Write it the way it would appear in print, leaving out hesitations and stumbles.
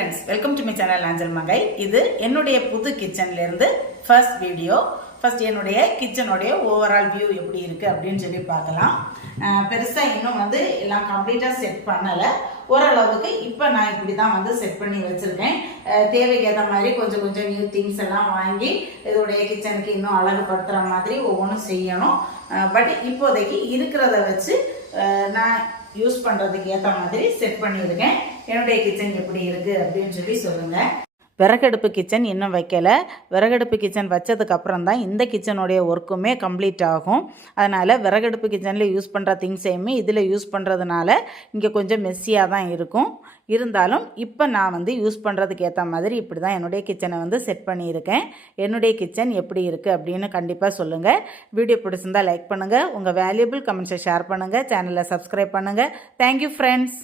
friends, welcome to my channel Angel Mangai. இது என்னுடைய புது கிச்சன்ல இருந்து ஃபர்ஸ்ட் வீடியோ. ஃபர்ஸ்ட் என்னுடைய கிச்சனோடைய ஓவரால் வியூ எப்படி இருக்கு அப்படின்னு சொல்லி பார்க்கலாம். பெருசா இன்னும் எல்லாம் கம்ப்ளீட்டா செட் பண்ணல. ஓரளவுக்கு இப்போ நான் இப்படி தான் செட் பண்ணி வச்சிருக்கேன். தேவைக்கு ஏற்ற மாதிரி கொஞ்சம் கொஞ்சம் நியூ திங்ஸ் எல்லாம் வாங்கி இதோடைய கிச்சனுக்கு இன்னும் அழகுபடுத்துற மாதிரி ஒவ்வொன்றும் செய்யணும். பட் இப்போதைக்கு இருக்கிறத வச்சு நான் யூஸ் பண்ணுறதுக்கு ஏற்ற மாதிரி செட் பண்ணியிருக்கேன். என்னுடைய கிச்சன் எப்படி இருக்குது அப்படின்னு சொல்லி சொல்லுங்கள். விறகடுப்பு கிச்சன் இன்னும் வைக்கல. விறகடுப்பு கிச்சன் வச்சதுக்கப்புறம் தான் இந்த கிச்சனுடைய ஒர்க்குமே கம்ப்ளீட் ஆகும். அதனால் விறகடுப்பு கிச்சனில் யூஸ் பண்ணுற திங்ஸையுமே இதில் யூஸ் பண்ணுறதுனால இங்கே கொஞ்சம் மெஸ்ஸியாக தான் இருக்கும். இருந்தாலும் இப்போ நான் யூஸ் பண்ணுறதுக்கு ஏற்ற மாதிரி இப்படி தான் என்னுடைய கிச்சனை செட் பண்ணியிருக்கேன். என்னுடைய கிச்சன் எப்படி இருக்குது அப்படின்னு கண்டிப்பாக சொல்லுங்கள். வீடியோ பிடிச்சிருந்தால் லைக் பண்ணுங்கள். உங்கள் வேல்யூபிள் கமெண்ட்ஸை ஷேர் பண்ணுங்கள். சேனலை சப்ஸ்கிரைப் பண்ணுங்கள். Thank you friends.